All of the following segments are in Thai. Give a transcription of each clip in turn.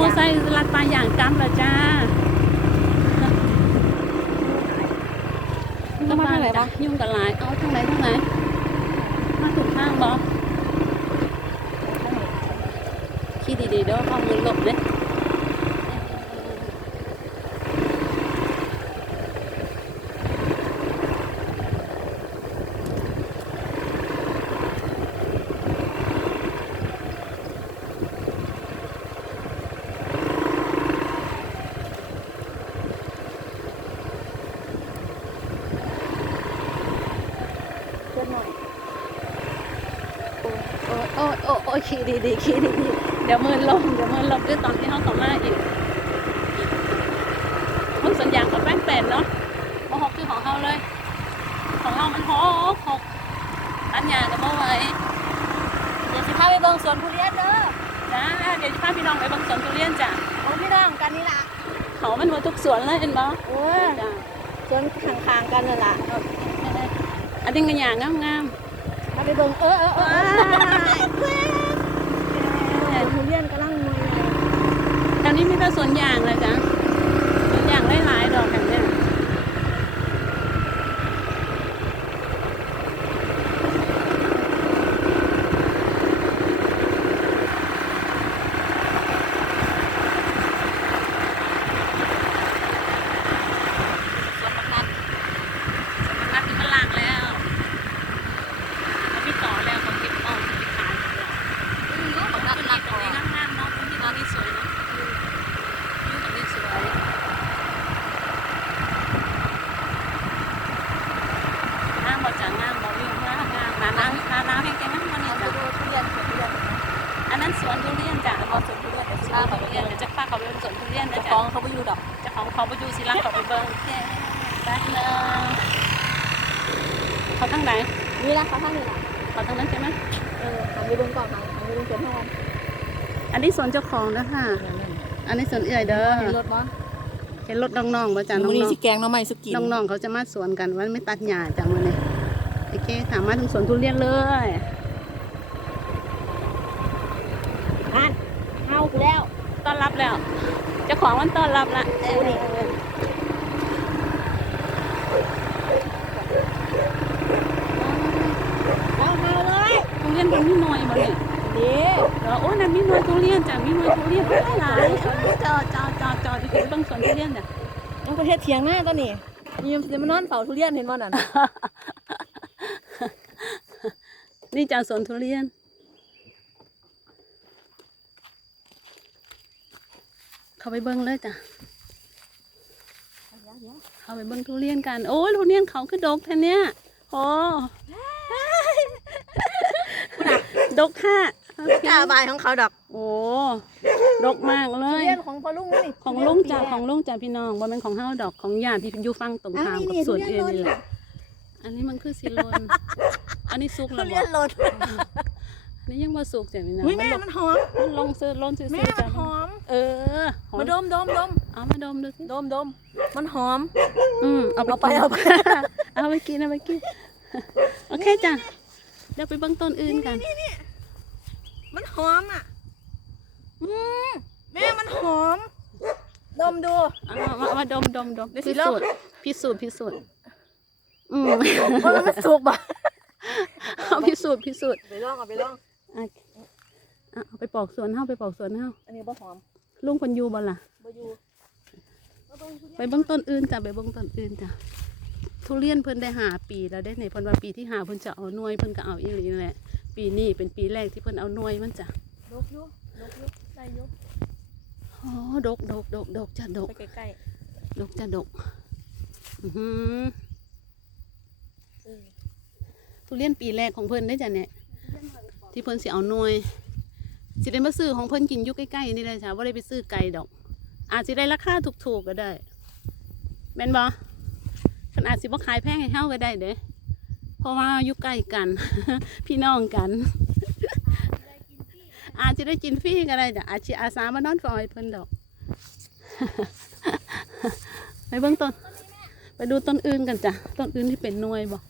โมไซค์ลัดปลาอย่างกำเหรอจ้าแล้วมาทางไหนบ้างยุ่งกับหลาย เอาทางไหนทางไหน มาถูกทางบอขี้ดีๆเด้อเอามือหลบเลยเพื่อนหน่อย โอ้โอ้โอ้โอ้ ขี้ดีๆขี้ดีๆเดี๋ยวมือลมเดี๋ยวมือลมด้วยตอนที่เขาเข้ามาอีกมึงสัญญาณกับแป้งเป็ดเนาะโอ้หกคือของเขาเลย ของเรามันหกหกอันยากับเมื่อไหร่เดี๋ยวสิพาไปเบิ่งสวนทุเรียนเด้อจ้าเดี๋ยวจะพาพี่น้องไปเบังสวนทุเรียนจ้ะโอ้พี่น้องกันนี่ล่ะเขามันหมดทุกสวนเลยเห็นบ่โอ้ยจ้าสวนข้างๆกันนั่นล่ะอันนี้ก็อย่างงามพาไปเบิ่งเออเออเออ ๆ สวนทุเรียนกำลังงวยไง แถวนี้มีแต่ สวนยางเลยจ้ะสวนยางหลายๆดอกแบบเนี้ย สวนบักนัดสวนบักนัดที่มันล่างแล้วเขาไม่ต่อแล้วเขาเก็บออกไปขายแล้วบักนัดหลักตรงนี้งามๆเนาะตรงที่ตอนนี้สวยเนาะอยู่ตรงนี้สวยงามบ่จังงามบ่วิ่งงามงามหนาหนาวหนาหนาวแห้งๆงามมันนี่ เอาไป จ้ะ ดูทุเรียนสวนทุเรียน อันนั้นสวนทุเรียนจ้ะเอาสวนทุเรียนเดี๋ยวสิพาเขาไปเรียน เดี๋ยวจะพาเขาไปสวนทุเรียนนะเจ้าจ๊ะของเขาไปอยู่ดอกเจ้าของเขาไปอยู่สิรักเขาไปเบิ่งแค่แป๊บนึงเขาทั้งไหนนี่ล่ะเขาทางนี้ล่ะเขาทั้งนั้นใช่ไหมเออทางไปเบิ่งก่อนทางทางไปเบิ่งสวนเฮาก่อนอันนี้สวนเจ้าของนะค่ะ อันนี้สวนเอื่อยเด้อเห็นรถบ่เห็นรถน้องๆป่ะจ้ะน้มื้อนี้องสิแกงหน่อไม้สุกินๆน้องๆเขาจะมาสวนกันว่าไม่ตัดหญ้าจ้ะมื้อนี้โอเคถามมาถึงสวนทุเรียนเลยนั่นเฮากูแล้ว ต้อนรับแล้วเจ้าของมันต้อนรับละเออเฮาเฮาเลยทุเรียนเป็นมีหน่วยบ่เนี่ยเด้เดี๋ยวโอ้นั่นมีหน่วยทุเรียนจ้ะมีหน่วยทุเรียนหลายหลายๆจอจอจอจอที่เป็นเบางสวนทุเรียนจ้ะยังประเทศเถียงหน้าตัวนี้มีมันสิมานอนเฝ้าทุเรียนเห็นบ่นั่นนี่จากสวนทุเรียน เข้าไปเบิ้งเลยจ้ะเข้าไปเบิ้งทุเรียนกัน โอ้ยทุเรียนเขาคือดกแท่เนี้ยโอ้ดกค่ะกาบายของเขาดอก โอ้ดกมากเลทุยเรียนของพ่อลุงนี่ของลุงจ่าของลุงจ่าพี่น้องบ่แม่นของเฮาดอกของญาติที่อยู่ฟังตรงอ้าวข้ามนี่กับนี่สทุวนเรียนเอ็นล้นนี่แหละอันนี้มันคือสิโลนอันนี้สุกทุแล้วเรีบ่ยนล้นอันนี้ยังบ่สุกจ้ะพี่น้องอุ้ยมัแม่นลงมันหอมมันลงซื้อล้นซื้อแม่ๆมัจ้ะนหอม เออหอมาดมดมดมเอามาดมดูสิดมดมมันหอม อืมเอาไปเอาไปกินเอาไป เอาไปกินเอาไปกินโอเคจ้ะเดี๋ยวไปเบิ่งต้นอื่นกัน มันหอมอะอืมแม่มันหอม ดมดู เอามามามาดมดมดมเดี๋ยวสิพิลอง สูจน์พิสูจน์พิสูจน์อืมว่ามันสุกบ่เอาพิสูจน์พิสูจน์ไปลองเอาไปลองอะอะเอาไปปอกสวนเฮาไปปอกสวนเฮาอันนี้บ่หอม ลุงคนอยู่บ่ล่ะบ่อยู่มาเบิ่งทุเรียนไปเบิ่งต้นอื่นจ้ะไปเบิ่งต้นอื่นจ้ะทุเรียนเพิ่นได้หาปีแล้วได้ในเพิ่นว่าปีที่หาเพิ่นจะเอาหน่วยเพิ่นก็เอาอีหลีนั่นแหละ ปีนี้เป็นปีแรกที่เพิ่นเอาหน่วยมันจ้ะดกอยู่ดกอยู่ได้อยู่อ๋อดกดกดกดกจ้ะดกไปใกล้ดกจ้ะดกอือหือๆเออทุเรียนปีแรกของเพิ่นได้จ้ะเนี่ยที่เพิ่นสิเอาหน่วย สิได้มาซื้อของเพิ่นกินอยู่ใกล้ๆนี่เลยจ้ะบ่าได้ไปซื้อไกลดอก อาจสิได้ราคาถูกๆก็ได้แม่นบ่เพิ่นอาจสิบ่ขายแพงให้เฮาก็ได้เด้เพราะว่าอยู่ใกล้กัน พี่น้องกัน อาจจะได้กินฟรีก็ได้จ้ะอาจจะอาสามานอนฟอยเพิ่นดอกไปเบิ่งต้น ไปดูต้นอื่นกันจ้ะต้นอื่นที่เป็นนวยบอ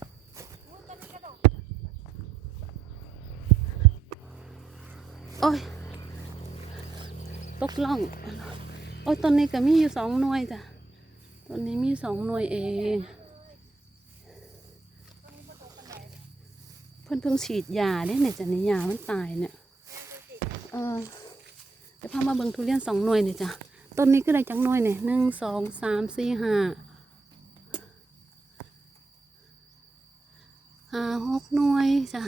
กล่อง โอ้ยต้นนี้ก็มีอยู่สองหน่วยจ้ะต้นนี้มีสองหน่วยเอง เพิ่นเพิ่งฉีดยาเนี่ยเนี่ยจ้ะนี่ยามันตายเนี่ย เออเดี๋ยวพามาเบิ่งทุเรียนสองหน่วยเนี่ยจ้ะต้นนี้ก็ได้จังหน่วยเนี่ยหนึ่งสองสามสี่ห้าห้าหกหน่วยจ้ะ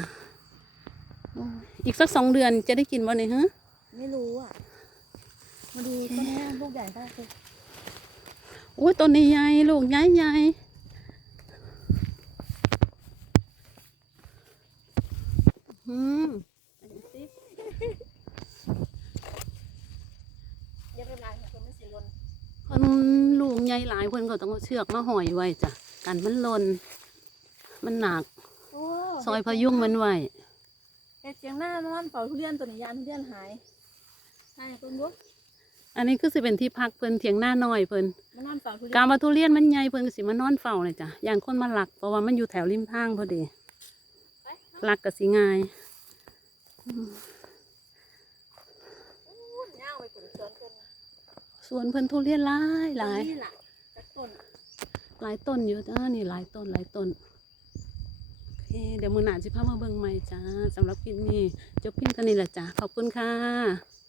อีกสักสองเดือนจะได้กินบ่เนี่ยฮะ ไม่รู้อะ มาดูต้นนี้ลูกใหญ่มากเลยโอ้ยต้นนี้ใหญ่ลูกใหญ่ใหญ่อืมยังเป็นไรค่ะคุณไม่สิลนเพิ่นลูกใหญ่หลายเพิ่นก็ต้องเอาเชือกมาห้อยไว้จ้ะกันมันหล่นมันหนักโอ้ซอยพยุงมันไว้เฮ็ดเสียงหน้านอนเป่าทุเรียนตัวนี้ยานทุเรียนหายใช่คุณบุ๊ก อันนี้คือสิเป็นที่พักเพิ่นเถียงหน้าน้อยเพิ่นมานอนเป่าทุเรียนการมาทุเรียนมันใหญ่เพิ่นก็สิมานอนเฝ้าเลยจ้ะอย่างคนมาหลักเพราะว่ามันอยู่แถวริมทางพอดีหลักก็สิง่ายพูดย่างไปถึงสวนเพิ่นสวนเพิ่นทุเรียนหลายหลายนี่ล่ะจากต้นอะหลายต้นอยู่จ้านี่หลายต้นหลายต้นโอเคเดี๋ยวมือหนาจิพามาเบิ่งใหม่จ้าสำหรับคลิปนี้จบเพียงเท่านี้แหละจ้าขอบคุณค่ะ